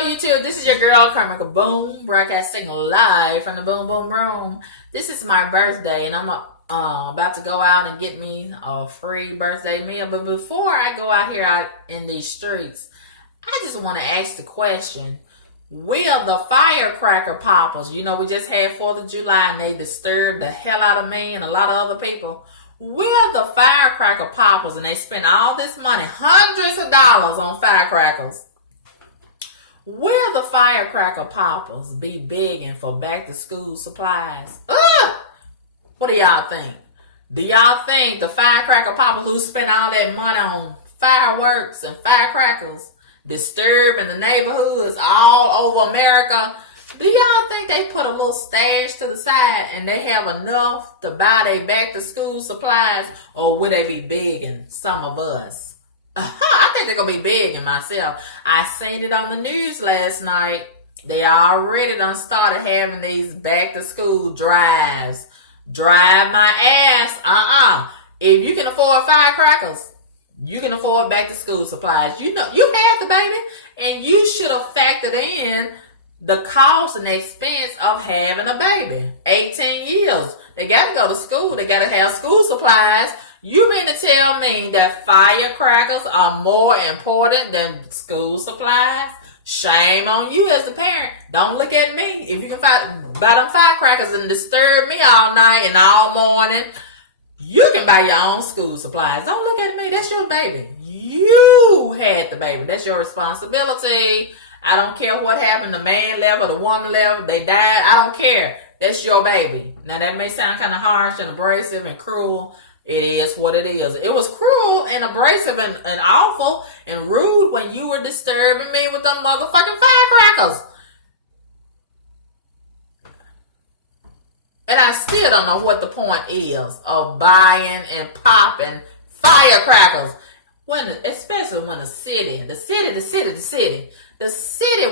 Hello, YouTube. This is your girl, Karma Boom, broadcasting live from the Boom Boom Room. This is my birthday, and I'm about to go out and get me a free birthday meal. But before I go out here in these streets, I just want to ask the question, will the firecracker poppers, we just had 4th of July, and they disturbed the hell out of me and a lot of other people, will the firecracker poppers, and they spend all this money, hundreds of dollars on firecrackers, will the firecracker poppers be begging for back to school supplies? What do y'all think? Do y'all think the firecracker poppers who spend all that money on fireworks and firecrackers disturbing the neighborhoods all over America, do y'all think they put a little stash to the side and they have enough to buy their back to school supplies, or will they be begging some of us? I think they're going to be begging myself. I seen it on the news last night. They already done started having these back to school drives. Drive my ass. If you can afford firecrackers, you can afford back to school supplies. You had the baby, and you should have factored in the cost and the expense of having a baby. 18 years. They got to go to school. They got to have school supplies. You mean to tell me that firecrackers are more important than school supplies? Shame on you as the parent. Don't look at me. If you can buy them firecrackers and disturb me all night and all morning, you can buy your own school supplies. Don't look at me. That's your baby. You had the baby. That's your responsibility. I don't care what happened. The man left or the woman left. They died. I don't care. That's your baby. Now, that may sound kind of harsh and abrasive and cruel. It is what it is. It was cruel and abrasive and awful and rude when you were disturbing me with them motherfucking firecrackers. And I still don't know what the point is of buying and popping firecrackers. Especially when the city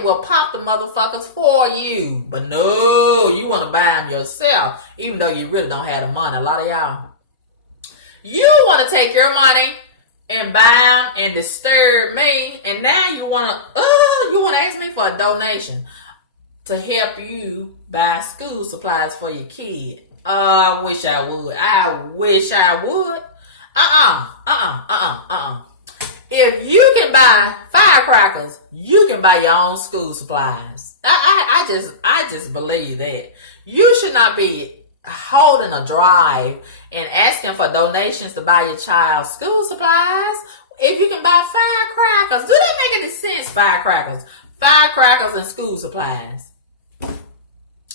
will pop the motherfuckers for you. But no, you want to buy them yourself, even though you really don't have the money. A lot of y'all. You want to take your money and buy them and disturb me, and now you want to ask me for a donation to help you buy school supplies for your kid. I wish I would. If you can buy firecrackers, you can buy your own school supplies. I just believe that. You should not be holding a drive and asking for donations to buy your child's school supplies. If you can buy firecrackers, do that make any sense? Firecrackers and school supplies.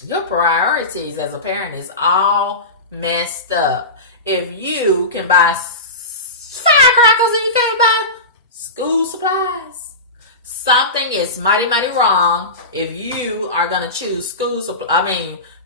Your priorities as a parent is all messed up. If you can buy firecrackers and you can't buy school supplies, something is mighty, mighty wrong if you are going to choose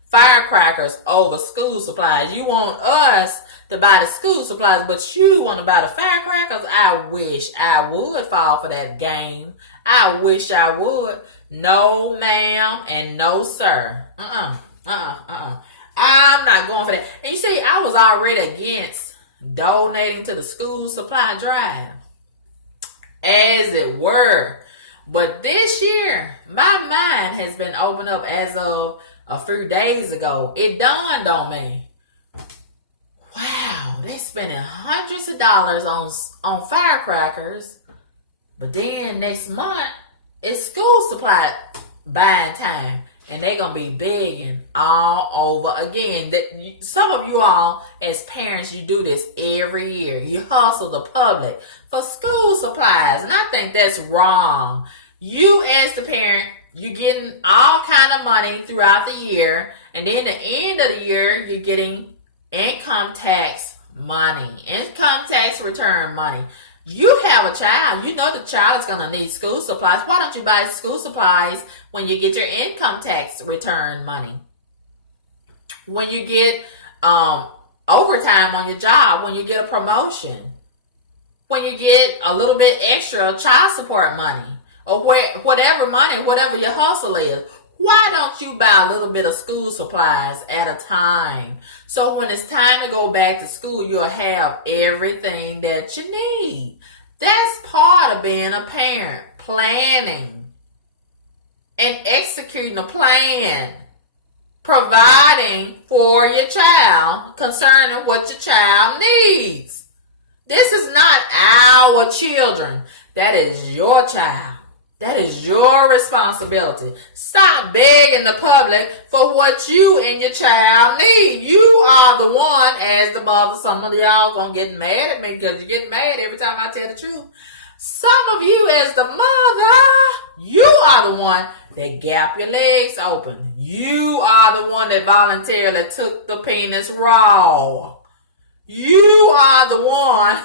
firecrackers over school supplies. You want us to buy the school supplies, but you want to buy the firecrackers? I wish I would fall for that game. I wish I would. No, ma'am, and no, sir. I'm not going for that. And you see, I was already against donating to the school supply drive, as it were. But this year, my mind has been opened up as of a few days ago. It dawned on me. Wow, they're spending hundreds of dollars on firecrackers. But then next month, it's school supply buying time. And they're going to be begging all over again. Some of you all, as parents, you do this every year. You hustle the public for school supplies. And I think that's wrong. You, as the parent, you're getting all kind of money throughout the year. And then at the end of the year, you're getting income tax money. Income tax return money. You have a child. You know the child is going to need school supplies. Why don't you buy school supplies when you get your income tax return money? When you get overtime on your job, when you get a promotion, when you get a little bit extra child support money, or whatever money, whatever your hustle is. Why don't you buy a little bit of school supplies at a time? So when it's time to go back to school, you'll have everything that you need. That's part of being a parent, planning. and executing a plan, providing for your child concerning what your child needs. This is not our children. That is your child. That is your responsibility. Stop begging the public for what you and your child need. You are the one, as the mother. Some of y'all gonna get mad at me because you get mad every time I tell the truth. Some of you, as the mother, you are the one that gap your legs open. You are the one that voluntarily took the penis raw. You are the one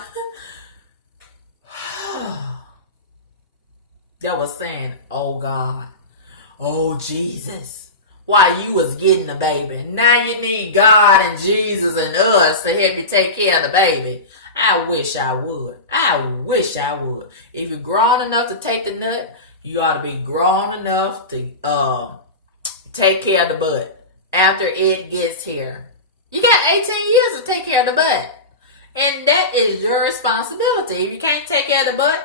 that was saying, oh God, oh Jesus, while you was getting the baby. Now you need God and Jesus and us to help you take care of the baby. I wish I would. I wish I would. If you're grown enough to take the nut, you ought to be grown enough to take care of the butt after it gets here. You got 18 years to take care of the butt. And that is your responsibility. If you can't take care of the butt,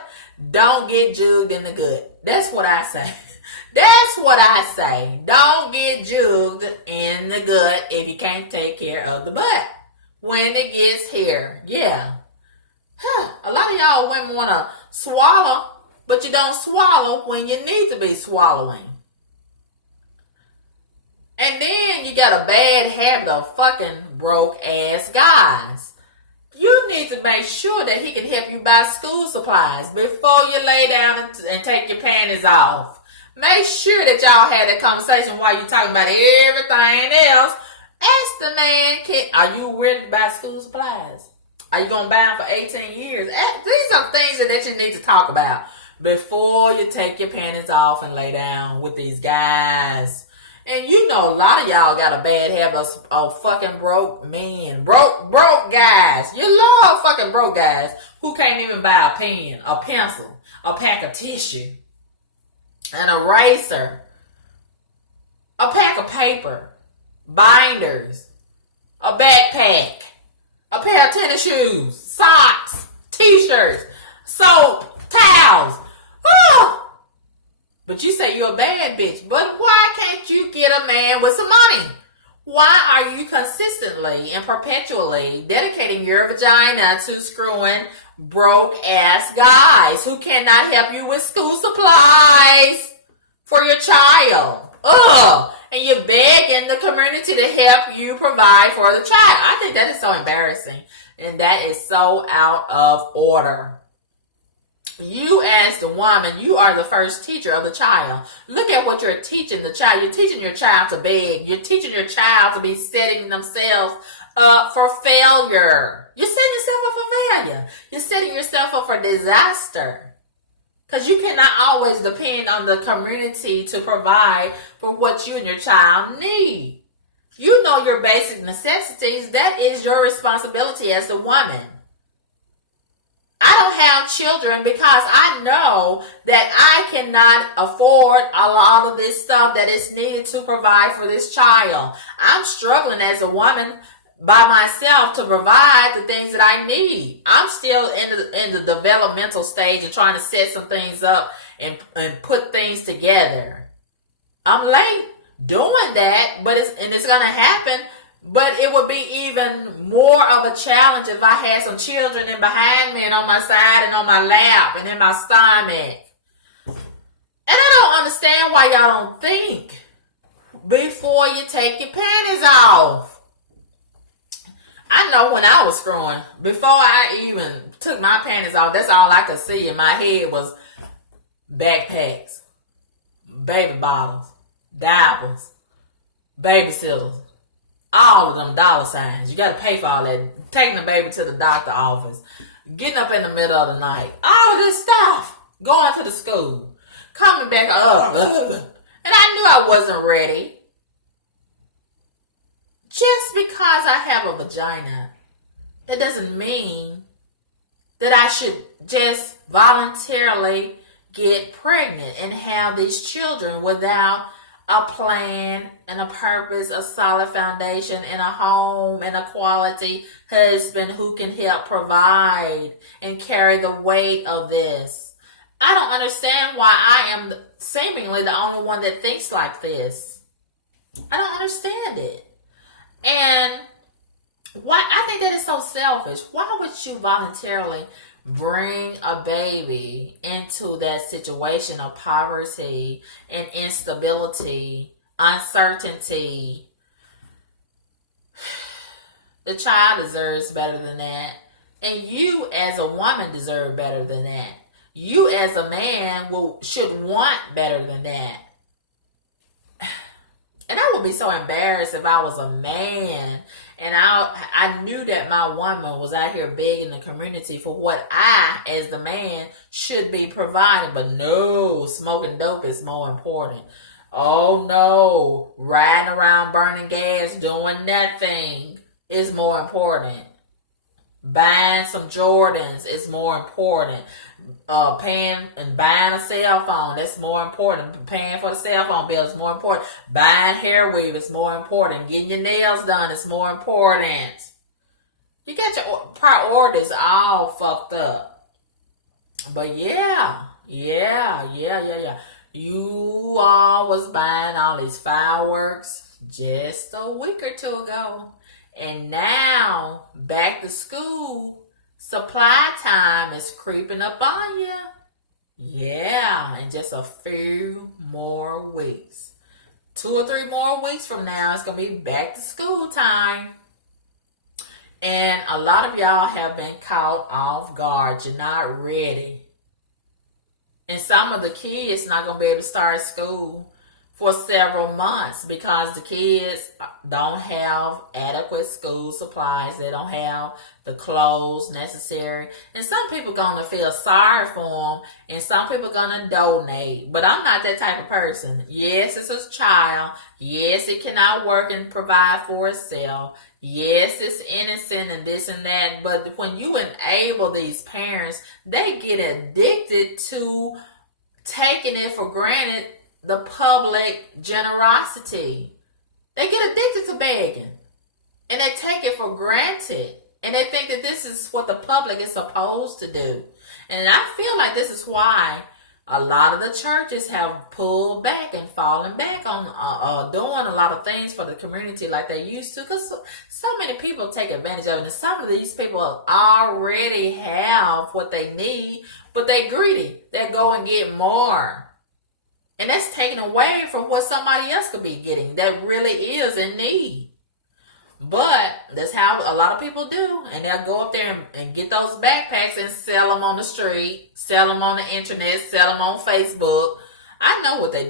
don't get jugged in the gut. That's what I say. That's what I say. Don't get jugged in the gut if you can't take care of the butt when it gets here. Yeah. A lot of y'all women want to swallow, but you don't swallow when you need to be swallowing. And then you got a bad habit of fucking broke ass guys. You need to make sure that he can help you buy school supplies before you lay down and take your panties off. Make sure that y'all had that conversation while you're talking about everything else. Ask the man, are you ready to buy school supplies? Are you going to buy them for 18 years? These are things that you need to talk about before you take your panties off and lay down with these guys. And you know, a lot of y'all got a bad habit of fucking broke men. Broke guys. You love fucking broke guys who can't even buy a pen, a pencil, a pack of tissue, an eraser, a pack of paper, binders, a backpack, a pair of tennis shoes, socks, t-shirts, soap, towels. But you say you're a bad bitch. But why can't you get a man with some money? Why are you consistently and perpetually dedicating your vagina to screwing broke ass guys who cannot help you with school supplies for your child? And you're begging the community to help you provide for the child. I think that is so embarrassing. And that is so out of order. You as the woman, you are the first teacher of the child. Look at what you're teaching the child. You're teaching your child to beg. You're teaching your child to be setting themselves up for failure. You're setting yourself up for failure. You're setting yourself up for disaster. Because you cannot always depend on the community to provide for what you and your child need. You know your basic necessities. That is your responsibility as a woman. I don't have children because I know that I cannot afford a lot of this stuff that is needed to provide for this child. I'm struggling as a woman by myself to provide the things that I need. I'm still in the developmental stage of trying to set some things up and put things together. I'm late doing that, but it's going to happen. But it would be even more of a challenge if I had some children in behind me and on my side and on my lap and in my stomach. And I don't understand why y'all don't think before you take your panties off. I know when I was growing, before I even took my panties off, that's all I could see in my head was backpacks, baby bottles, diapers, babysitters. All of them dollar signs. You got to pay for all that. Taking the baby to the doctor office. Getting up in the middle of the night. All this stuff. Going to the school. Coming back up. And I knew I wasn't ready. Just because I have a vagina, that doesn't mean that I should just voluntarily get pregnant and have these children without a plan and a purpose, a solid foundation, and a home and a quality husband who can help provide and carry the weight of this. I don't understand why I am seemingly the only one that thinks like this. I don't understand it. And why I think that is so selfish. Why would you voluntarily bring a baby into that situation of poverty and instability, uncertainty? The child deserves better than that. And you as a woman deserve better than that. You as a man should want better than that. And I would be so embarrassed if I was a man and I knew that my woman was out here begging the community for what I, as the man, should be providing. But no, smoking dope is more important. Oh no, riding around burning gas, doing nothing is more important. Buying some Jordans is more important. Paying and buying a cell phone, that's more important. Paying for the cell phone bill is more important. Buying hair weave is more important. Getting your nails done is more important. You got your priorities all fucked up. But yeah. You all was buying all these fireworks just a week or two ago. And now, back to school, supply time is creeping up on you. Yeah, in just a few more weeks. 2 or 3 more weeks from now, it's going to be back to school time. And a lot of y'all have been caught off guard. You're not ready. And some of the kids not going to be able to start school for several months because the kids don't have adequate school supplies. They don't have the clothes necessary. And some people going to feel sorry for them, and some people going to donate. But I'm not that type of person. Yes, it's a child. Yes, it cannot work and provide for itself. Yes, it's innocent and this and that. But when you enable these parents, they get addicted to taking it for granted, the public generosity. They get addicted to begging. And they take it for granted. And they think that this is what the public is supposed to do. And I feel like this is why a lot of the churches have pulled back and fallen back on doing a lot of things for the community like they used to. Because so many people take advantage of it. And some of these people already have what they need, but they greedy. They go and get more. And that's taken away from what somebody else could be getting that really is in need. But that's how a lot of people do. And they'll go up there and get those backpacks and sell them on the street, sell them on the internet, sell them on Facebook. I know what they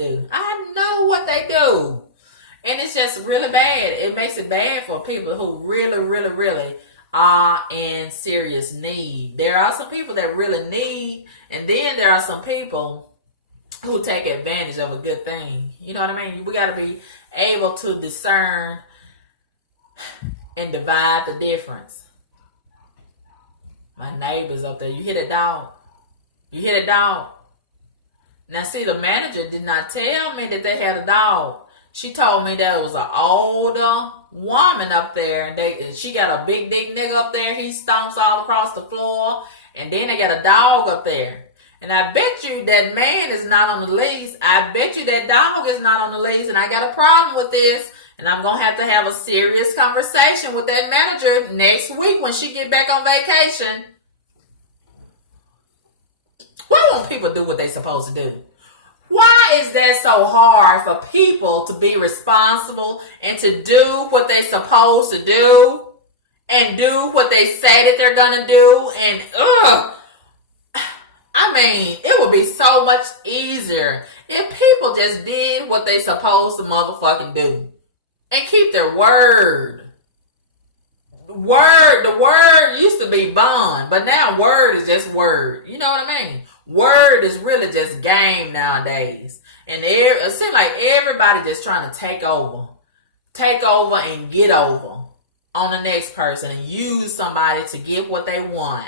do. And it's just really bad. It makes it bad for people who really are in serious need. There are some people that really need, and then there are some people who take advantage of a good thing. You know what I mean? We got to be able to discern and divide the difference. My neighbor's up there. You hear that dog? Now see, the manager did not tell me that they had a dog. She told me that it was an older woman up there. And she got a big dick nigga up there. He stomps all across the floor. And then they got a dog up there. And I bet you that man is not on the lease. I bet you that dog is not on the lease. And I got a problem with this. And I'm going to have a serious conversation with that manager next week when she get back on vacation. Why won't people do what they supposed to do? Why is that so hard for people to be responsible and to do what they supposed to do and do what they say that they're going to do? And I mean, it would be so much easier if people just did what they supposed to motherfucking do and keep their word. The word used to be bond, but now word is just word. You know what I mean? Word is really just game nowadays. And it seems like everybody just trying to take over and get over on the next person and use somebody to get what they want.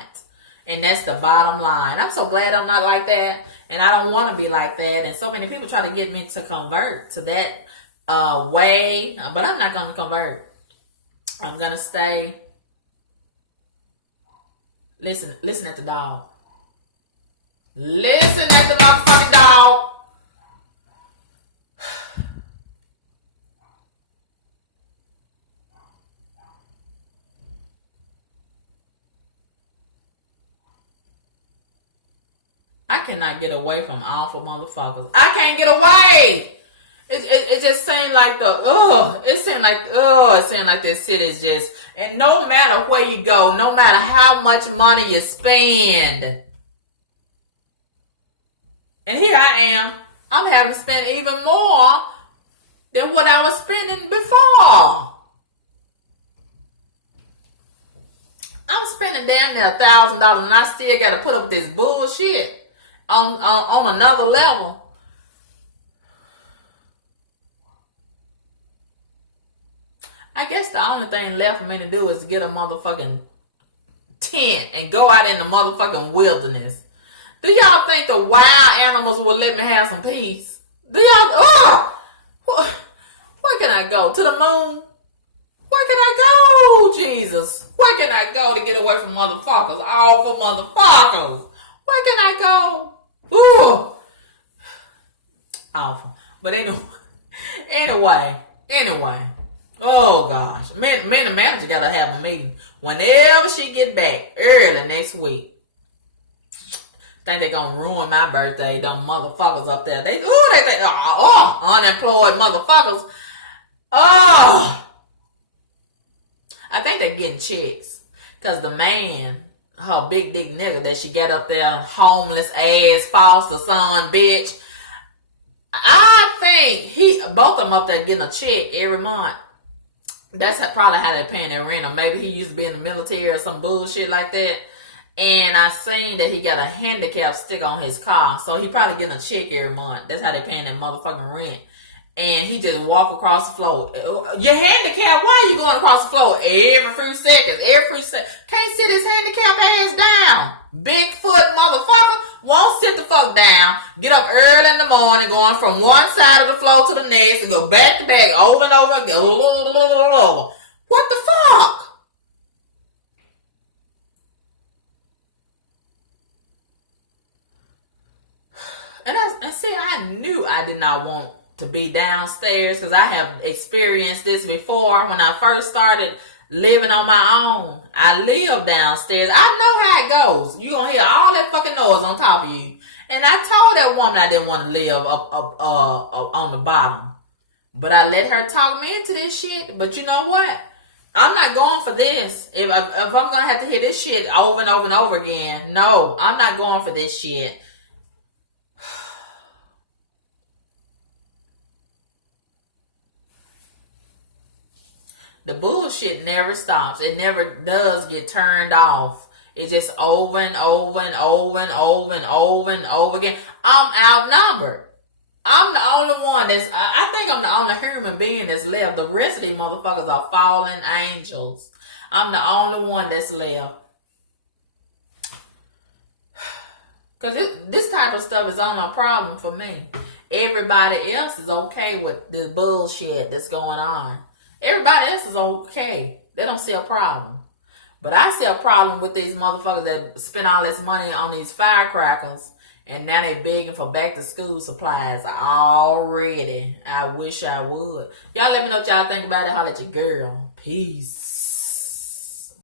And that's the bottom line. I'm so glad I'm not like that. And I don't want to be like that. And so many people try to get me to convert to that way. But I'm not going to convert. I'm going to stay. Listen at the dog. Listen at the motherfucking dog. I cannot get away from awful motherfuckers. I can't get away. It just seemed like it seemed like this city is just, and no matter where you go, no matter how much money you spend, and here I am, I'm having to spend even more than what I was spending before. I'm spending damn near $1,000 and I still got to put up this bullshit on another level. I guess the only thing left for me to do is get a motherfucking tent and go out in the motherfucking wilderness. Do y'all think the wild animals will let me have some peace? Do y'all, where can I go? To the moon? Where can I go, Jesus? Where can I go to get away from motherfuckers? Awful motherfuckers. Where can I go? Ooh. Awful. But anyway. Oh gosh. Me and the manager gotta have a meeting whenever she get back early next week. Think they gonna ruin my birthday, them motherfuckers up there. They think unemployed motherfuckers. Oh, I think they're getting checks. Cause the man, her big dick nigga that she got up there, homeless ass foster son bitch. I think both of them up there getting a check every month. That's probably how they're paying their rent. Or maybe he used to be in the military or some bullshit like that. And I seen that he got a handicap sticker on his car. So he probably getting a check every month. That's how they paying that motherfucking rent. And he just walk across the floor. You're handicapped? Why are you going across the floor every few seconds? Can't sit his handicapped ass down. Bigfoot motherfucker won't sit the fuck down. Get up early in the morning, going from one side of the floor to the next, and go back to back over and over again. What the fuck? And see, I knew I did not want to be downstairs because I have experienced this before. When I first started living on my own, I lived downstairs. I know how it goes. You're going to hear all that fucking noise on top of you. And I told that woman I didn't want to live up on the bottom. But I let her talk me into this shit. But you know what? I'm not going for this. If I'm going to have to hear this shit over and over and over again, no, I'm not going for this shit. The bullshit never stops. It never does get turned off. It's just over and over and over and over and over and over again. I'm outnumbered. I'm the only one I think I'm the only human being that's left. The rest of these motherfuckers are fallen angels. I'm the only one that's left. Because this type of stuff is only a problem for me. Everybody else is okay with the bullshit that's going on. Everybody else is okay. They don't see a problem. But I see a problem with these motherfuckers that spend all this money on these firecrackers and now they begging for back to school supplies already. I wish I would. Y'all let me know what y'all think about it. Holla at your girl. Peace.